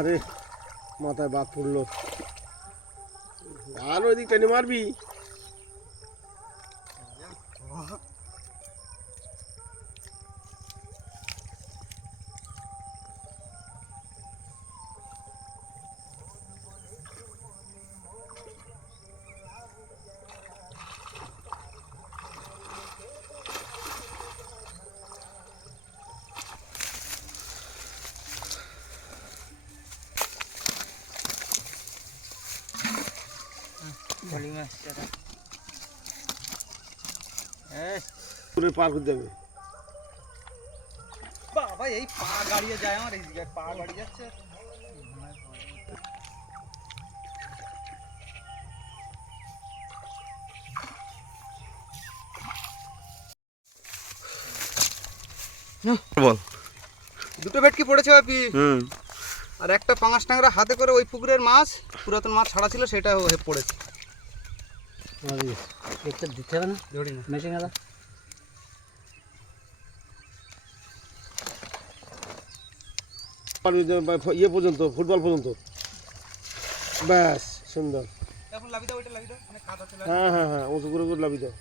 আরে মাথায় বাঘ পড়লো। আর ওইদিক টেনে মারবি। পার করে দেবে বাবা, এই পা গাড়িয়ে যায় আমার, এই পা গাড়ি যাচ্ছে। বল, দুটো ভেটকি পড়েছে বাপি। আর একটা পাঙাশ ট্যাংরা হাতে করে ওই পুকুরের মাছ, পুরাতন মাছ ছাড়া ছিল, সেটা পড়েছে। দিতে হবে না, ধরি না মেশিন আদা। ইয়ে পর্যন্ত, ফুটবল পর্যন্ত, ব্যাস সুন্দর। এখন লাভি দাও, ওইটা লাভি দাও, মানে কাদা চলে। হ্যাঁ হ্যাঁ হ্যাঁ, উঁচু করে করে লাভি দাও।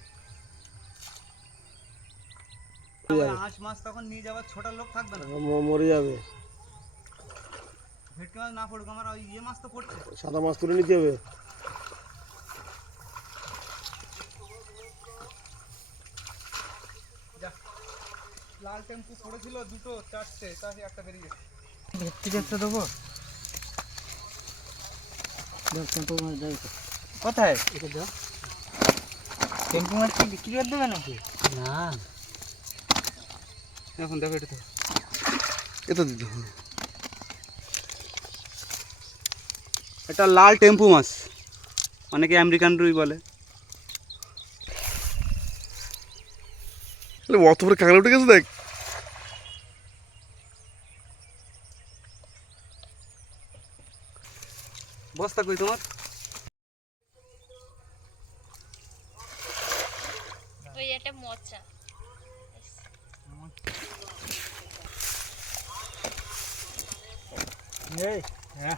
হাঁস মাছ তখন নিয়ে যাওয়ার ছোট লোক থাকবে না, মরে যাবে। ভেটকি মাছ না পড়ুক, আমার ওই ইয়ে মাছ তো পড়ছে। সাদা মাছ তুলে নিতে হবে। লাল টেম্পু পড়েছিল দুটো, চারটে, তাই একটা বেরিয়ে গেছে। ভেটকি দেখতে দেবো, টেম্পু মাছ যাই কোথায়? এটা দাও। টেম্পু মাছ কি বিক্রি করে দেবে নাকি? না, এখন দেখো এটা তো, এটা দিতে হবে। এটা লাল টেম্পু মাছ, অনেকে আমেরিকান রুই বলে। অত বড় কাঁকড়া উঠে গেছে দেখ। বস্তা কই তোমার? ওই একটা মোচা। এই হ্যাঁ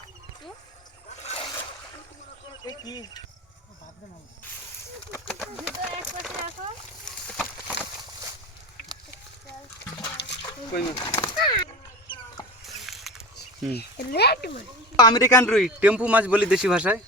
এ কি দুটো এক পাশে রাখো। কই মাছ? রেড মাছ। আমেরিকান রুই, টেম্পু মাছ বলি দেশি ভাষায়।